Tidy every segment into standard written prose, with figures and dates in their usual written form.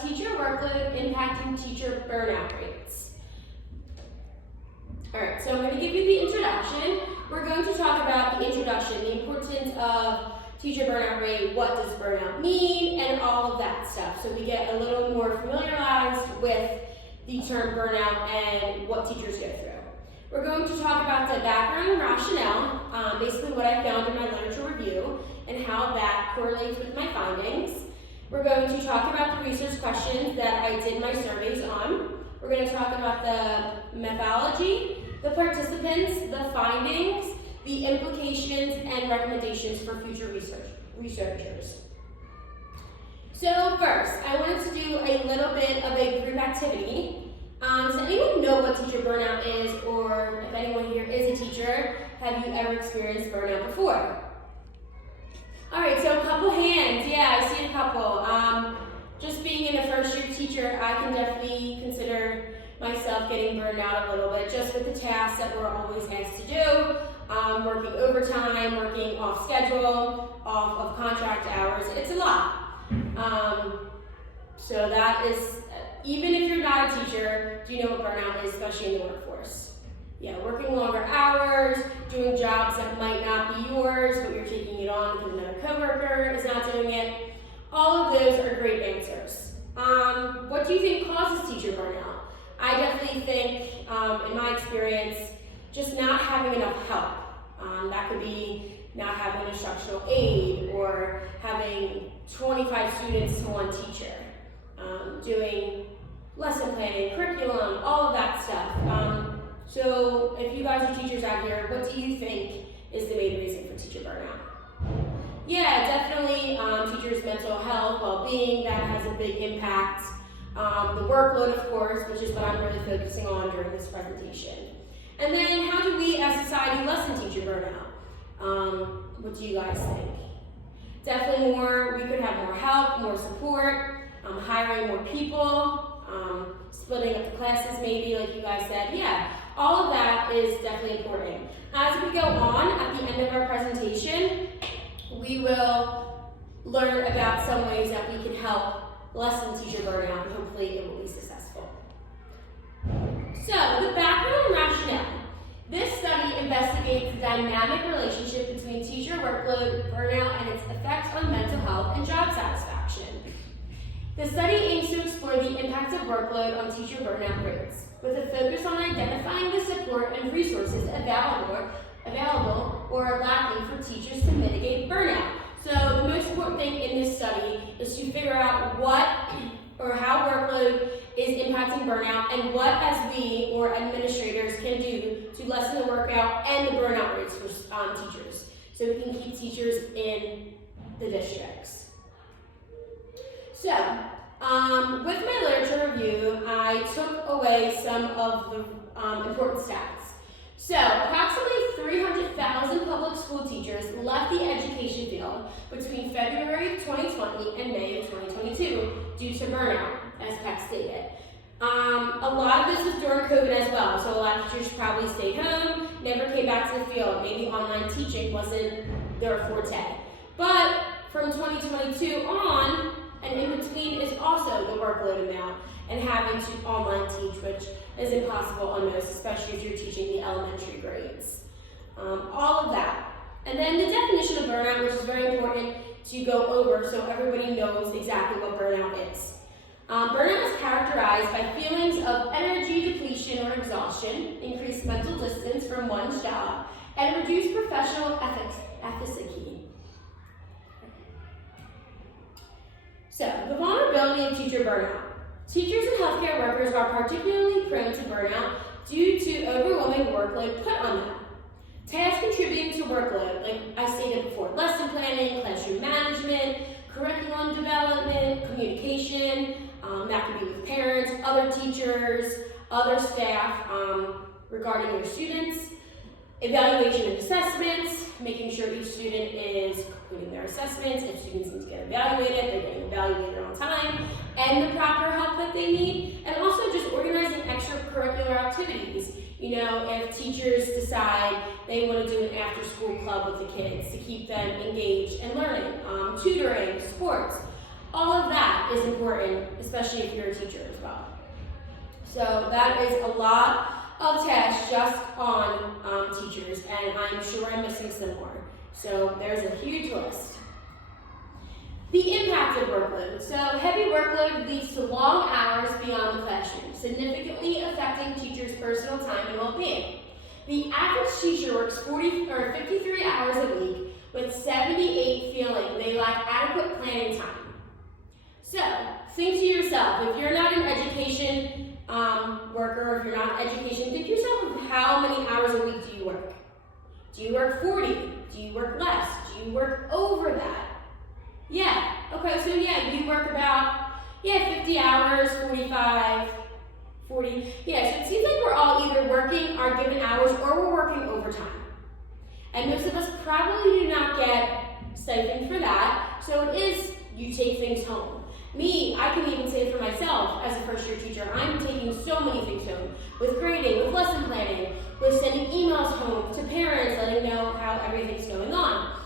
about teacher workload impacting teacher burnout rates. All right, so I'm going to give you the introduction. We're going to talk about the introduction, the importance of teacher burnout rate, what does burnout mean, and all of that stuff. So we get a little more familiarized with the term burnout and what teachers go through. We're going to talk about the background and rationale, basically what I found in my literature review and how that correlates with my findings. We're going to talk about the research questions that I did my surveys on. We're going to talk about the methodology, the participants, the findings, the implications, and recommendations for future researchers. So first, I wanted to do a little bit of a group activity. Does anyone know what teacher burnout is, or if anyone here is a teacher, have you ever experienced burnout before? All right, so a couple hands. Yeah, I see a couple. Just being a first-year teacher, I can definitely consider myself getting burned out a little bit, just with the tasks that we're always asked to do, working overtime, working off schedule, off of contract hours. It's a lot. So that is, even if you're not a teacher, do you know what burnout is, especially in the workforce? Yeah, working longer hours, doing jobs that might not be yours, but you're taking it on because another coworker is not doing it. All of those are great answers. What do you think causes teacher burnout? I definitely think, in my experience, just not having enough help. That could be not having an instructional aid or having 25 students to one teacher, doing lesson planning, curriculum, all of that stuff. So if you guys are teachers out here, what do you think is the main reason for teacher burnout? Yeah, definitely teachers' mental health, well-being, that has a big impact. The workload, of course, which is what I'm really focusing on during this presentation. And then how do we as society lessen teacher burnout? What do you guys think? Definitely we could have more help, more support, hiring more people, splitting up the classes maybe, like you guys said. Yeah, all of that is definitely important. As we go on, at the end of our presentation, we will learn about some ways that we can help lessen teacher burnout, and hopefully it will be successful. So, the background and rationale. This study investigates the dynamic relationship between teacher workload, burnout, and its effects on mental health and job satisfaction. The study aims to explore the impact of workload on teacher burnout rates, with a focus on identifying the support and resources available or lacking for teachers to mitigate burnout. So the most important thing in this study is to figure out what or how workload is impacting burnout and what as we or administrators can do to lessen the workout and the burnout rates for teachers, so we can keep teachers in the districts. So, with my literature review, I took away some of the important stats. So, approximately 300,000 public school teachers left the education field between February of 2020 and May of 2022 due to burnout, as Peck stated. A lot of this was during COVID as well, so a lot of teachers probably stayed home, never came back to the field. Maybe online teaching wasn't their forte. But from 2022 on, and in between is also the workload amount and having to online teach, which is impossible on most, especially if you're teaching the elementary grades. All of that. And then the definition of burnout, which is very important to go over so everybody knows exactly what burnout is. Burnout is characterized by feelings of energy depletion or exhaustion, increased mental distance from one's job, and reduced professional efficacy. So, the vulnerability of teacher burnout. Teachers and healthcare workers are particularly prone to burnout due to overwhelming workload put on them. Tasks contributing to workload, like I stated before, lesson planning, classroom management, curriculum development, communication, that could be with parents, other teachers, other staff regarding their students, evaluation and assessments, making sure each student is completing their assessments. If students need to get evaluated, they're getting evaluated on time, and the proper help that they need, and also just organizing extracurricular activities. You know, if teachers decide they want to do an after-school club with the kids to keep them engaged and learning, tutoring, sports, All of that is important, especially if you're a teacher as well. So that is a lot of tasks just on teachers, and I'm sure I'm missing some more. So there's a huge list. The impact of workload. So heavy workload leads to long hours beyond the classroom, significantly affecting teachers' personal time and well-being. The average teacher works 53 hours a week, with 78 feeling they lack adequate planning time. So think to yourself, if you're not an education worker, if you're not in education, think to yourself of how many hours a week do you work? Do you work 40? Do you work less? Do you work over that? Yeah, okay, so yeah, you work about, 50 hours, 45, 40. Yeah, so it seems like we're all either working our given hours or we're working overtime. And most of us probably do not get stipend for that, so it is you take things home. Me, I can even say for myself, as a first-year teacher, I'm taking so many things home, with grading, with lesson planning, with sending emails home to parents, letting know how everything's going on.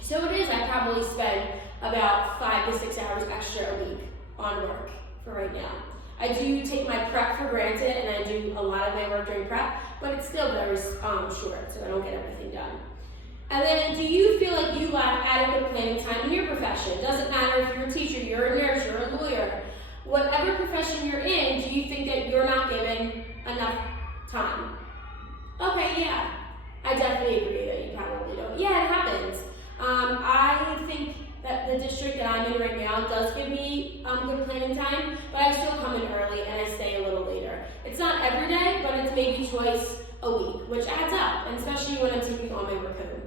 So it is, I probably spend about 5 to 6 hours extra a week on work for right now. I do take my prep for granted, and I do a lot of my work during prep, but it's still very short, so I don't get everything done. And then, do you feel like you lack adequate planning time in your profession? Doesn't matter if you're a teacher, you're a nurse, you're a lawyer, whatever profession you're in, do you think that you're not given enough time? Okay, yeah, I definitely agree that you probably don't. Yeah, it happens. I think that the district that I'm in right now does give me good planning time, but I still come in early and I stay a little later. It's not every day, but it's maybe twice a week, which adds up, and especially when I'm taking all my work home.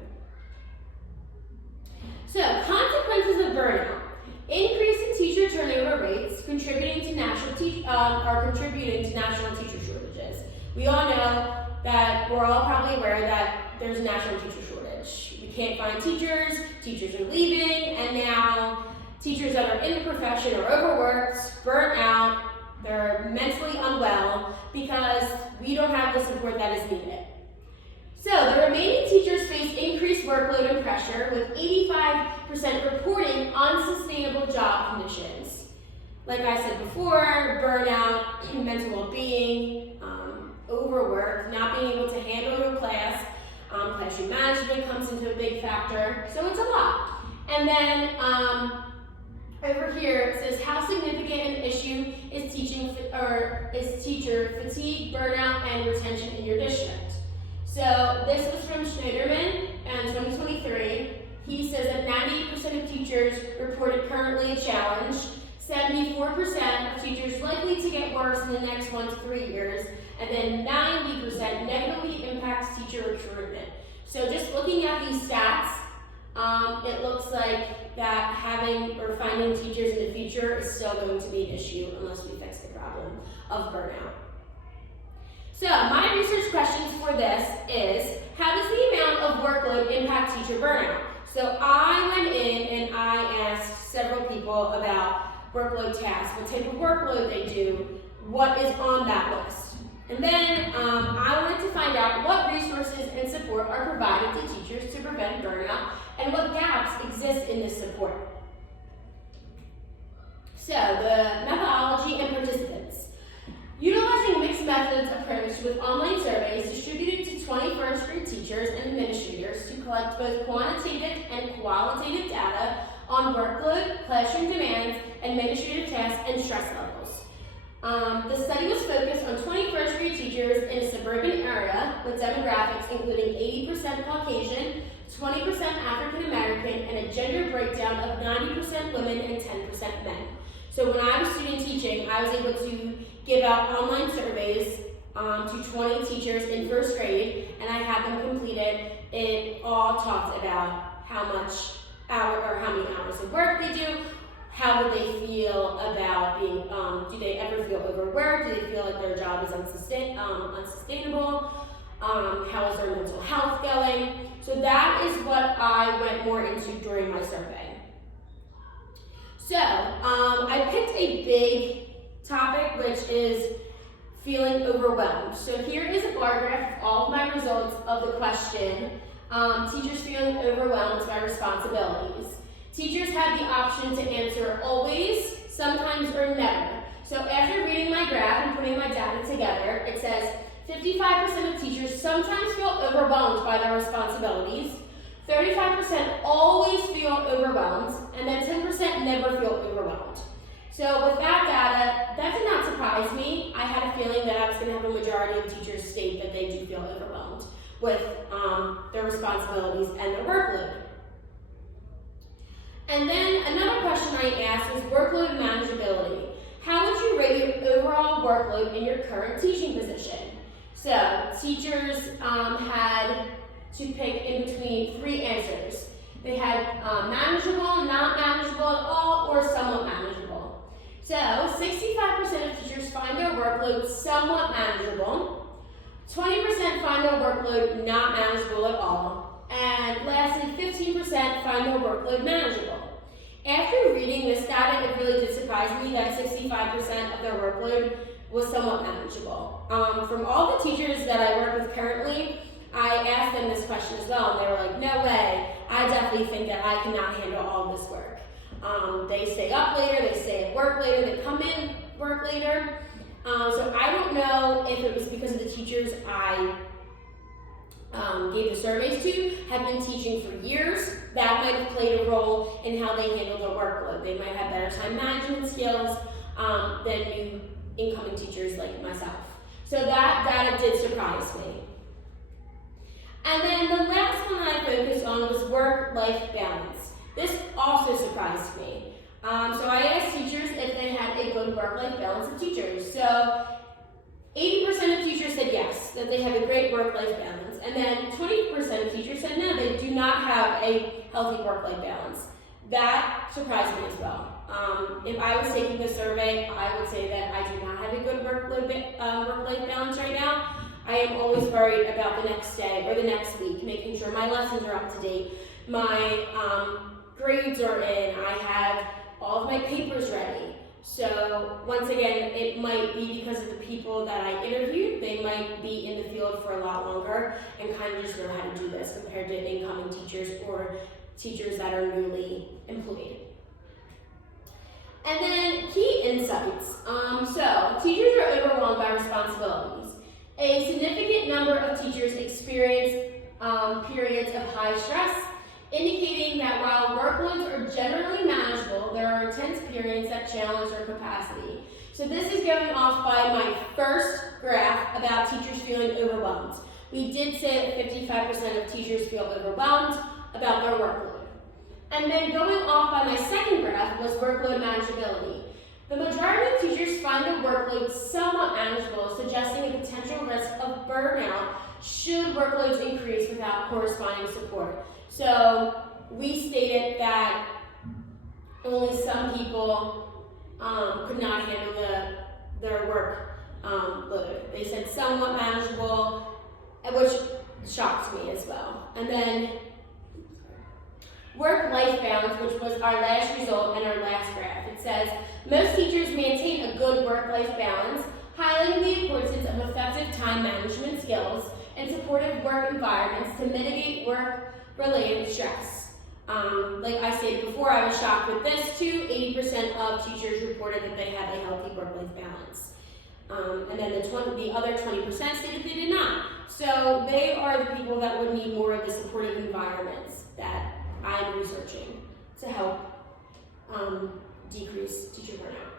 So, consequences of burnout. Increase in teacher turnover rates contributing to national teacher shortages. We all know that we're all probably aware that there's a national teacher shortage. We can't find teachers are leaving, and now teachers that are in the profession are overworked, burnt out, they're mentally unwell because we don't have the support that is needed. So the remaining teachers face increased workload and pressure, with 85% reporting unsustainable job conditions. Like I said before, burnout, mental well-being, overwork, not being able to handle a class, classroom management comes into a big factor, so it's a lot. And then over here it says, how significant an issue is teacher fatigue, burnout, and retention in your district? So this was from Schneiderman in 2023. He says that 98% of teachers reported currently challenged, 74% of teachers likely to get worse in the next 1 to 3 years, and then 90% negatively impacts teacher recruitment. So just looking at these stats, it looks like that having or finding teachers in the future is still going to be an issue unless we fix the problem of burnout. So my research questions for this is, how does the amount of workload impact teacher burnout? So I went in and I asked several people about workload tasks, what type of workload they do, what is on that list. And then I wanted to find out what resources and support are provided to teachers to prevent burnout and what gaps exist in this support. So the methodology and participants. Utilizing mixed methods approach with online surveys distributed to 21st grade teachers and administrators to collect both quantitative and qualitative data on workload, classroom demands, administrative tasks, and stress levels. The study was focused on 21st grade teachers in a suburban area with demographics including 80% Caucasian, 20% African American, and a gender breakdown of 90% women and 10% men. So when I was student teaching, I was able to give out online surveys to 20 teachers in first grade, and I had them completed. It all talked about how many hours of work they do, how would they feel about being, do they ever feel overworked, do they feel like their job is unsustainable, how is their mental health going. So that is what I went more into during my survey. So, I picked a big topic, which is feeling overwhelmed. So here is a bar graph of all of my results of the question, teachers feeling overwhelmed by responsibilities. Teachers had the option to answer always, sometimes, or never. So after reading my graph and putting my data together, it says 55% of teachers sometimes feel overwhelmed by their responsibilities, 35% always feel overwhelmed, and then 10% never feel overwhelmed. So with that data, that did not surprise me. I had a feeling that I was going to have a majority of teachers state that they do feel overwhelmed with their responsibilities and their workload. And then another question I asked was workload manageability. How would you rate your overall workload in your current teaching position? So teachers had to pick in between 3 answers. They had manageable, not manageable at all, or somewhat manageable. So 65% of teachers find their workload somewhat manageable, 20% find their workload not manageable at all, and lastly 15% find their workload manageable. After reading this data, it really did surprise me that 65% of their workload was somewhat manageable. From all the teachers that I work with currently, I asked them this question as well, and they were like, no way, I definitely think that I cannot handle all this work. They stay up later, they stay at work later, they come in work later. So I don't know if it was because of the teachers I gave the surveys to have been teaching for years. That might have played a role in how they handle their workload. They might have better time management skills than new incoming teachers like myself. So that data did surprise me. And then the last one that I focused on was work-life balance. This also surprised me. So I asked teachers if they had a good work-life balance of teachers. So 80% of teachers said yes, that they have a great work-life balance. And then 20% of teachers said no, they do not have a healthy work-life balance. That surprised me as well. If I was taking the survey, I would say that I do not have a good work-life balance right now. I am always worried about the next day or the next week, making sure my lessons are up to date, my grades are in, I have all of my papers ready. So once again, it might be because of the people that I interviewed. They might be in the field for a lot longer and kind of just know how to do this compared to incoming teachers or teachers that are newly employed. And then key insights. So teachers are overwhelmed by responsibilities. A significant number of teachers experience periods of high stress, indicating that while workloads are generally manageable, there are intense periods that challenge their capacity. So this is going off by my first graph about teachers feeling overwhelmed. We did say that 55% of teachers feel overwhelmed about their workload. And then going off by my second graph was workload manageability. The majority of teachers find the workload somewhat manageable, suggesting a potential risk of burnout should workloads increase without corresponding support. So we stated that only some people could not handle their work load. They said somewhat manageable, which shocked me as well. And then work-life balance, which was our last result and our last graph. It says, most teachers maintain a good work-life balance, highlighting the importance of effective time management skills and supportive work environments to mitigate work-related stress. Like I stated before, I was shocked with this too. 80% of teachers reported that they had a healthy work-life balance. And then the other 20% stated they did not. So they are the people that would need more of the supportive environments that I'm researching to help decrease teacher burnout.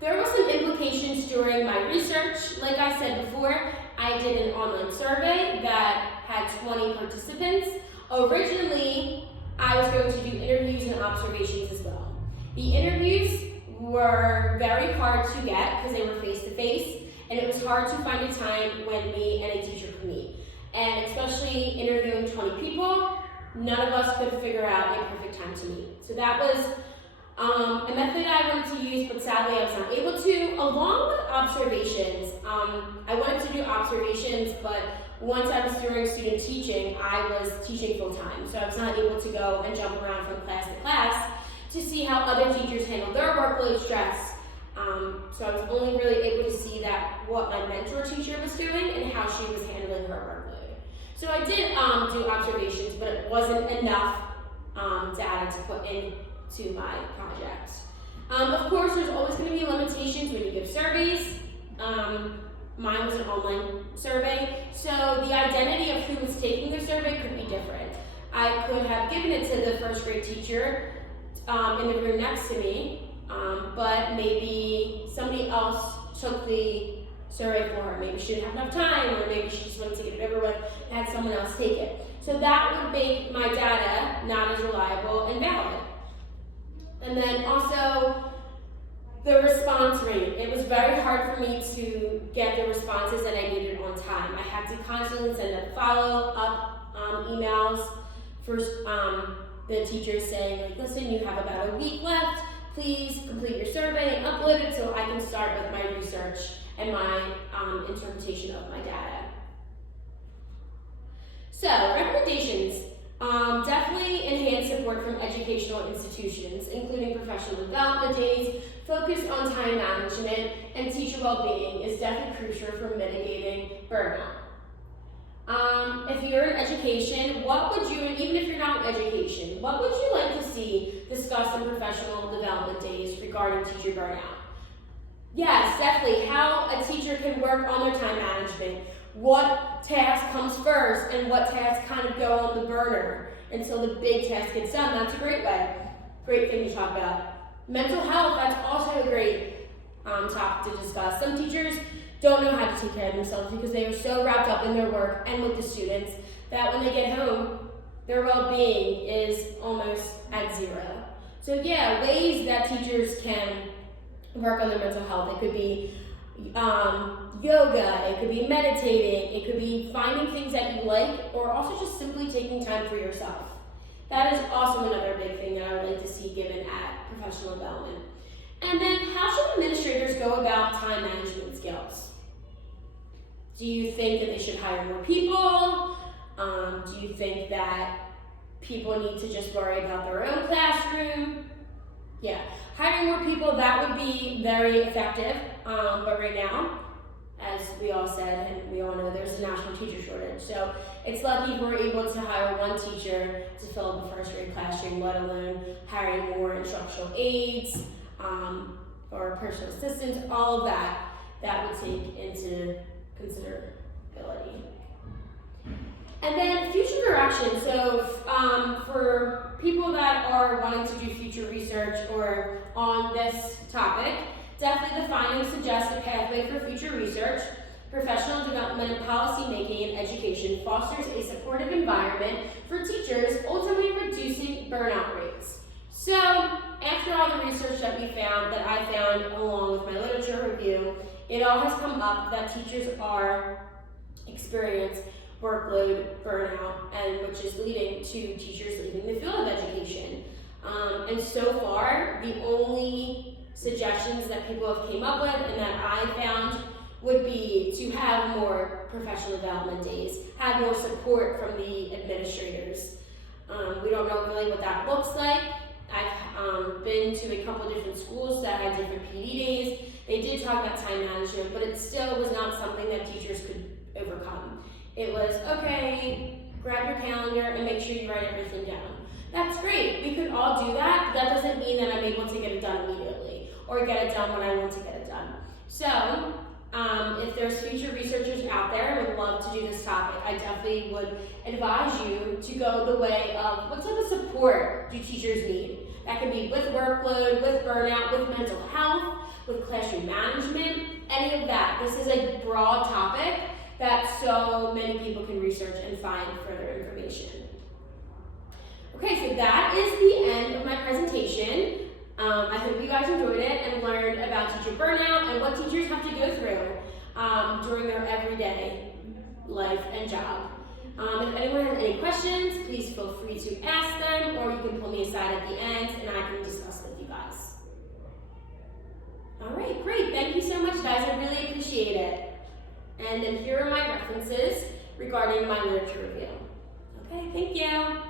There were some implications during my research. Like I said before, I did an online survey that had 20 participants. Originally, I was going to do interviews and observations as well. The interviews were very hard to get because they were face-to-face, and it was hard to find a time when me and a teacher could meet. And especially interviewing 20 people, none of us could figure out a perfect time to meet. So that was a method I wanted to use, but sadly I was not able to. Along with observations, I wanted to do observations, but once I was doing student teaching, I was teaching full-time. So I was not able to go and jump around from class to class to see how other teachers handle their workload stress. So I was only really able to see that what my mentor teacher was doing and how she was handling her workload. So I did do observations, but it wasn't enough data to put into my project. Of course, there's always going to be limitations when you give surveys. Mine was an online survey, so the identity of who was taking the survey could be different. I could have given it to the first grade teacher in the room next to me, but maybe somebody else took the survey for her. Maybe she didn't have enough time, or maybe she just wanted to get it over with and had someone else take it. So that would make my data not as reliable and valid. And then also, the response rate. It was very hard for me to get the responses that I needed on time. I had to constantly send up follow-up emails for the teachers saying, like, listen, you have about a week left. Please complete your survey and upload it so I can start with my research and my interpretation of my data. So, recommendations. Definitely enhance support from educational institutions, including professional development days, focus on time management, and teacher well-being is definitely crucial for mitigating burnout. If you're in education, even if you're not in education, what would you like to see discussed in professional development days regarding teacher burnout? Yes, definitely, how a teacher can work on their time management, what task comes first, and what tasks kind of go on the burner until the big task gets done. That's a great thing to talk about. Mental health, that's also a great topic to discuss. Some teachers don't know how to take care of themselves because they are so wrapped up in their work and with the students that when they get home, their well-being is almost at zero. So yeah, ways that teachers can work on their mental health. It could be yoga, it could be meditating, it could be finding things that you like, or also just simply taking time for yourself. That is also another big thing that I would like to see given at professional development. And then, how should administrators go about time management skills? Do you think that they should hire more people? Do you think that people need to just worry about their own classroom? Yeah, hiring more people, that would be very effective, but right now, as we all said, and we all know, there's a national teacher shortage. So it's lucky if we're able to hire one teacher to fill up the first grade classroom, let alone hiring more instructional aides, or personal assistants, all of that would take into considerability. And then future direction. So for people that are wanting to do future research or on this topic, definitely the findings suggest a pathway for future research. Professional development and policy making in education fosters a supportive environment for teachers, ultimately reducing burnout rates. So after all the research that I found along with my literature review, it all has come up that teachers are experiencing workload burnout, and which is leading to teachers leaving the field of education. And so far, the only suggestions that people have came up with and that I found would be to have more professional development days, have more support from the administrators. We don't know really what that looks like. I've been to a couple different schools that had different PD days. They did talk about time management, but it still was not something that teachers could overcome. It was, okay, grab your calendar and make sure you write everything down. That's great, we could all do that, but that doesn't mean that I'm able to get it done immediately or get it done when I want to get it done. So, if there's future researchers out there who would love to do this topic, I definitely would advise you to go the way of what type of support do teachers need. That could be with workload, with burnout, with mental health, with classroom management, any of that. This is a broad topic that so many people can research and find further information. Okay, so that is the end of my presentation. I hope you guys enjoyed it and learned about teacher burnout and what teachers have to go through during their everyday life and job. If anyone has any questions, please feel free to ask them, or you can pull me aside at the end and I can discuss with you guys. All right, great. Thank you so much, guys. I really appreciate it. And then here are my references regarding my literature review. Okay, thank you.